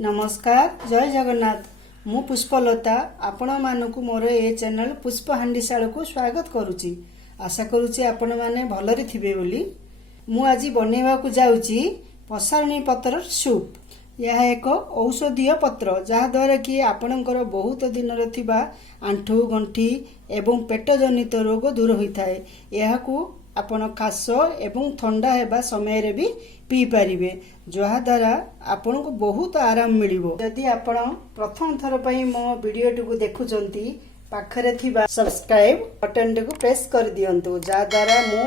नमस्कार जय जगन्नाथ मु पुष्पलता आपण मानकु मोर ए चैनल पुष्प हांडीशाल को स्वागत करुची। आशा करुची आपण माने भलरे थिबे बोली। मु आज बनेवा को जाउची पसारणी पत्र सूप। यह एक औषधीय पत्र जहा द्वारा कि आपणकर बहुत दिन थिबा आंठु गंठी एवं पेट जनित रोग दूर होइथाय। यहाकू आपण खास एवं ठंडा हेबा समय रे भी पी पारिबे जहा द्वारा आपन को बहुत आराम मिलिबो। यदि आपण प्रथम थर पई मो वीडियो टू देखुचंती पाखरे थिबा सब्सक्राइब बटन को प्रेस कर दियंतु जा द्वारा मु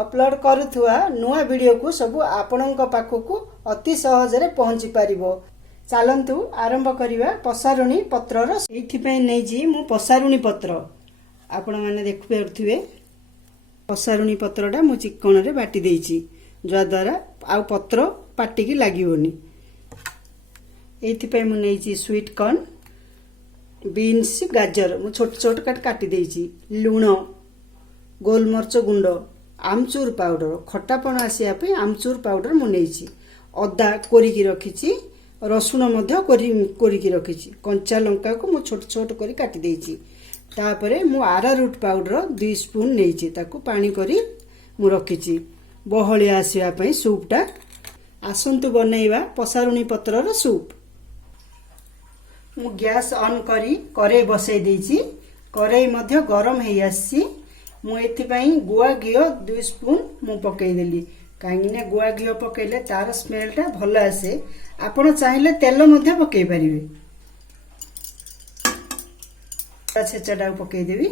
अपलोड करूथुआ नुआ वीडियो को सब आपणक पाखकू अति सहज रे पहुंची पारिबो। चालंतु आरंभ करिवा पसारुणी पत्रर। एथि पई नै जी मु पसारुणी पत्र आपण माने देखु पारुथिबे। पसारुणी पत्रटा मु चिकण रे बाटी देइची जा द्वारा आउ पत्र पाटी की लागिवनी। एथि पई मु नैची स्वीट कॉर्न बीन्स गाजर मु छोट छोट काटी देइची। लूण गोलमर्च गुंड आमचूर पाउडर खट्टापण आसिया पे आमचूर पाउडर मु नैची। अदा कोरिकी रखिची रसुण मध्य कोरिकी रखिची। कंचा लंका को मु छोट छोट करी काटी देइची। तापरे मु आरारूट पाउडर 2 स्पून नैची ताकू पानी करी मु रखिची बहली आसिया पई सूपटा। आसंतु बनैवा पसारुणी पत्रर सूप। मु गैस ऑन करी करेई बसै देइची। करेई मध्य गरम हेई आसी। मु एथि पई गुआ घियो 2 स्पून मु पकै देली काहेकि गुआ घियो पकैले तार स्मेलटा भल आसे। आपण चाहिले तेल मध्य पकै परिबे। छेचाटा पकै देबी।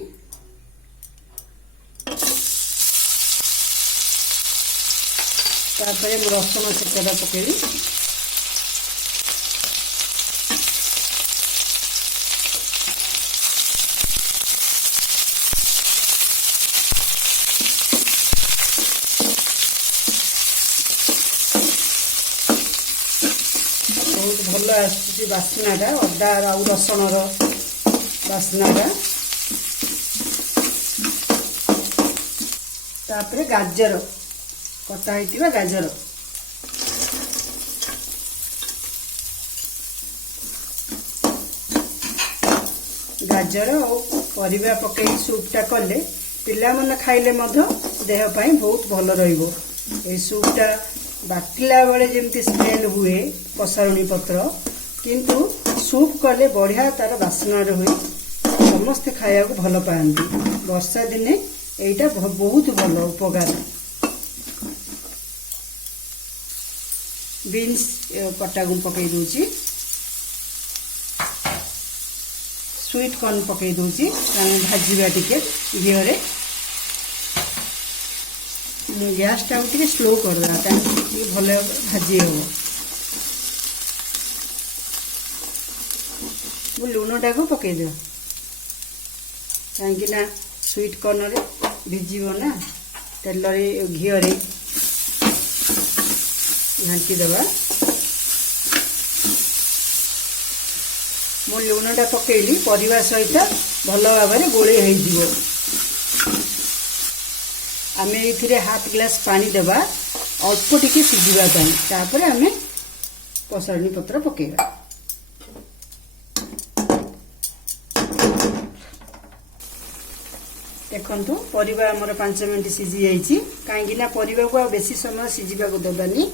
तापरे रसुण छेचाटा पकेबी। बहुत भल आसुची बास्नाटा अदा आउ रसुणर बास्नाटा। तापरे गाजर कटा होइतिबा गाजर गाजर और परिबा पकई सूपटा कले पिला मन खाइले मध्य देह पाई बहुत भल रहिबो। ए सूपटा बाटिला बेले जेमती स्मेल हुए पसारुणी पत्र किंतु सूप कले बढ़िया तार बास्ना रही समस्ते खाया को भल पाती। वर्षा दिने एटा बहुत भल उपकार। बीन्स कटा को पकई दूची। स्वीट कॉर्न पकई दूची भाजीबा टिके घियो रे। गैस टा टिके स्लो कर देला ताकि भल भाजी हो। लूण टा को पकई दे कहीं ना स्वीट कॉर्न रे भिजिबो ना तेल रे घियो रे घांटी दबा। मु लूणटा पकेली परिवा सहित भल भाव में गोले हो। आम ये हाफ ग्लास पानी देवा अल्प टिके सिझापी। तापर आम पसारुणी पत्र पकेगा। देखंतु परिवा हमर 5 मिनिट सिझी जाइछि काहेकि ना परिवा को बेसी समय सिझिबा को दबानी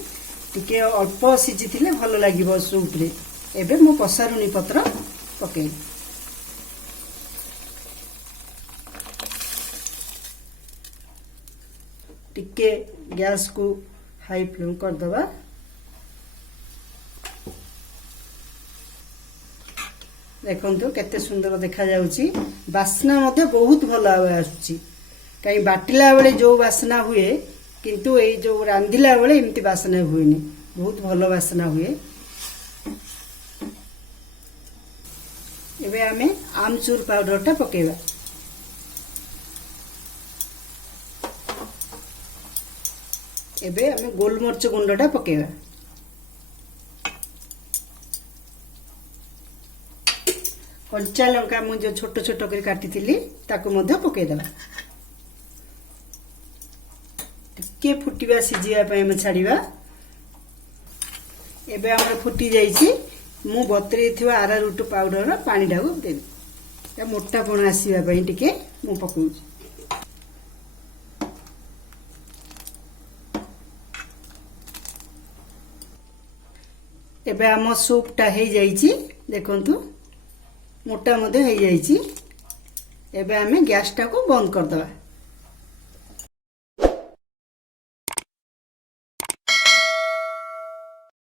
टिके अल्प सिझिथिले भल लागिबो सूप रे। एबे मु पसारुणी पत्र पके टिके गैस को हाई फ्लेम कर दबा। देखंतु केते सुंदर देखा जाउची। बास्ना मध्य बहुत भल आसुची कहीं बाटिला बेले जो बास्ना हुए किंतु ए जो रांधिला बेले एमती बास्ना हुएनी बहुत भल बास्ना हुए। एबे आमे आमचूर पाउडरटा पकेबा। एबे आमे गोलमर्च गुंडटा पकेबा। कंचा लंका मु जो छोट छोट कर काटी थिली ताको मध्य पके दबा। टिके फुटिबा सिजिया पय हम छाड़ीबा। एबे हमर फुटी जाइछि ମୁଁ ବତୁରେଇଥିବା ଆରାରୁଟ ପାଉଡର ପାଣିଟାକୁ ଦେବି। ମୋଟାପଣ ଆସିବା ପାଇଁ ଟିକେ ମୁଁ ପକଉଛି। ଏବେ ଆମ ସୁପଟା ହେଇଯାଇଛି, ଦେଖନ୍ତୁ ମୋଟା ମଧ୍ୟ ହେଇଯାଇଛି। ଏବେ ଆମେ ଗ୍ୟାସଟାକୁ ବନ୍ଦ କରିଦେବା।